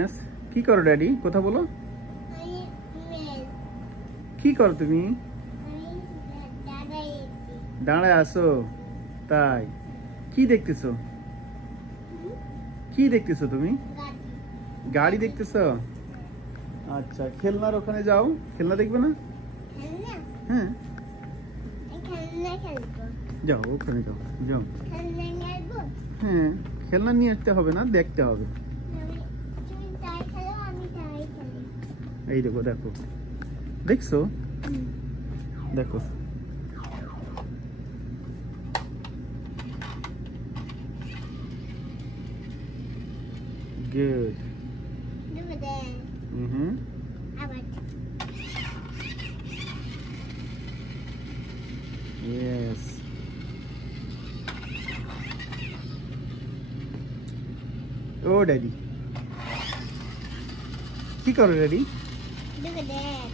Yes, কি করো daddy? কথা বলো। কি করো তুমি? দাঁড়ায় আসো। তাই কি দেখতেছো? কি দেখতেছো তুমি? গাড়ি দেখতেছো? আচ্ছা, খেলনার ওখানে যাও। খেলনা দেখবে না? হ্যাঁ, যাও ওখানে যাও। যাও। হ্যাঁ, খেলনা নিয়ে আসতে হবে না, দেখতে হবে। এই দেখো, দেখো, দেখছো? দেখো, good. Yes. Oh, daddy. কি করো ড্যাডি? Look at that.